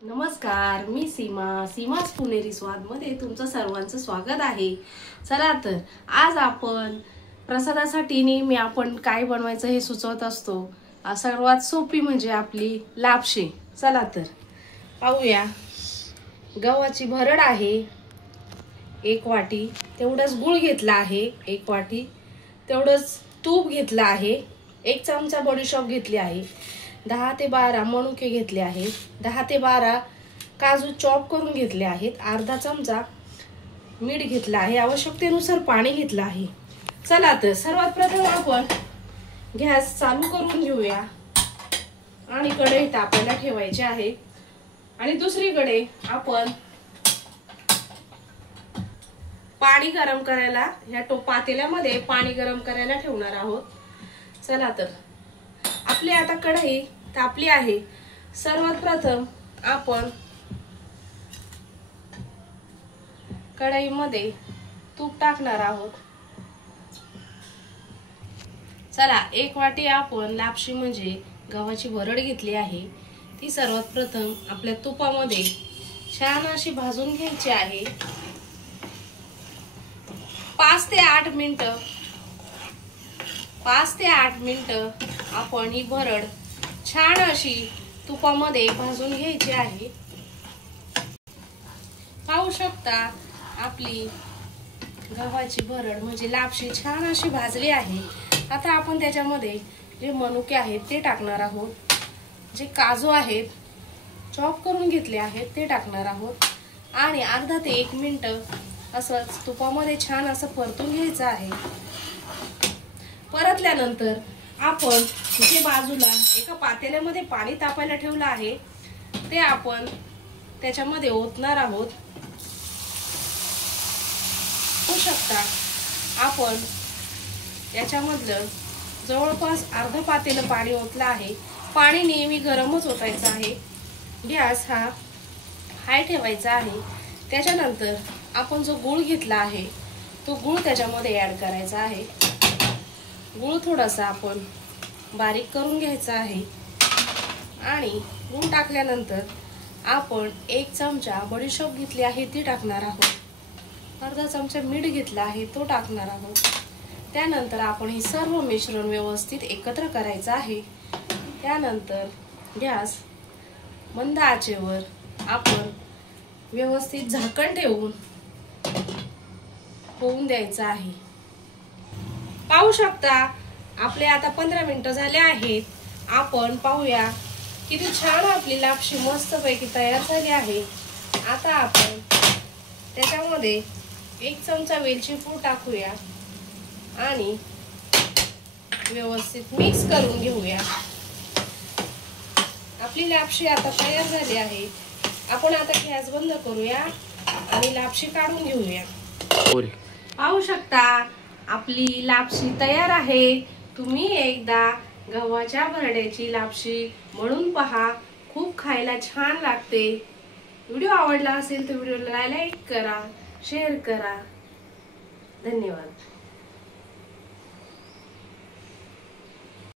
नमस्कार, मी सीमास पुणेरी स्वाद मध्ये तुमचं सर्वांचं स्वागत आहे। चला तर आज आपण प्रसादासाठी नेहमी आपण काय बनवायचं हे सुचवत असतो। सर्वात सोपी म्हणजे आपली लापशी। चला तर पाहूया। गव्हाची भरड आहे 1 वाटी, तेवढंच गूळ घेतला आहे 1 वाटी, तेवढंच तूप घेतलं आहे, 1 चमचा बडीशोप घेतली आहे, 10 ते 12 मनुके घेतले आहेत, 10 ते 12 काजू चॉप करून घेतले आहेत, अर्धा चमचा मीठ घेतला आहे, आवश्यकतेनुसार पाणी घेतलं आहे। चला तर सर्वात प्रथम आपण गॅस चालू करून घेऊया आणि कढई तापायला ठेवायची आहे आणि दुसरीकडे आपण पाणी गरम करायला या पातेल्यामध्ये पाणी गरम करायला ठेवणार आहोत। चला तर आपली आता कढई तापली आहे। सर्वात प्रथम आपण कढईमध्ये तूप टाकणार आहोत। चला 1 वाटी आपण लापशी म्हणजे गव्हाची भरड घेतली आहे, ती सर्वात प्रथम आपल्या तुपामध्ये छान अशी भाजून घ्यायची आहे। 5 ते 8 मिनिटं आपण ही भरड छान अशी तुपामध्ये भाजून घ्यायची आहे। पाहू शकता आपली गव्हाची भरड म्हणजे लापशी छान अशी भाजली आहे। आता आपण त्याच्यामध्ये जे मनुके आहेत ते टाकणार आहोत, जे काजू आहेत चॉप करून घेतले आहेत ते टाकणार आहोत आणि अर्धा ते 1 मिनिट असंच तुपामध्ये छान असं परतून घ्यायचं आहे। परतल्यानंतर आपण इथे बाजूला एका पातेल्यामध्ये पाणी तापायला ठेवलं आहे, ते आपण त्याच्यामध्ये ओतणार आहोत। होऊ शकता आपण याच्यामधलं जवळपास अर्धा पातेलं पाणी ओतलं आहे। पाणी नेहमी गरमच ओतायचं आहे। गॅस हा हाय ठेवायचा आहे। त्याच्यानंतर आपण जो गूळ घेतला आहे तो गूळ त्याच्यामध्ये ऍड करायचा आहे। गूळ थोडासा आपण बारीक करून घ्यायचा आहे आणि गूळ टाकल्यानंतर आपण 1 चमचा बडीशोप घेतली आहे ती टाकणार आहोत, अर्धा चमचा मीठ घेतला आहे तो टाकणार आहोत। त्यानंतर आपण हे सर्व मिश्रण व्यवस्थित एकत्र करायचं आहे। त्यानंतर गॅस मंद आचेवर आपण व्यवस्थित झाकण ठेवून होऊन द्यायचं आहे। पाहू शकता आपले आता 15 मिनिटं झाले आहेत। आपण पाहूया किती छान आपली लापशी मस्तपैकी तयार झाली आहे। आता आपण त्याच्यामध्ये 1 चमचा वेलची पूड टाकूया आणि व्यवस्थित मिक्स करून घेऊया। आपली लापशी आता तयार झाली आहे। आपण आता गॅस बंद करूया आणि लापशी काढून घेऊया। पाहू शकता आपली लापशी तयार आहे। तुम्ही एकदा गव्हाच्या भरड्याची लापशी म्हणून पहा, खूप खायला छान लागते। व्हिडिओ आवडला असेल तर व्हिडिओला लाईक करा, शेअर करा। धन्यवाद।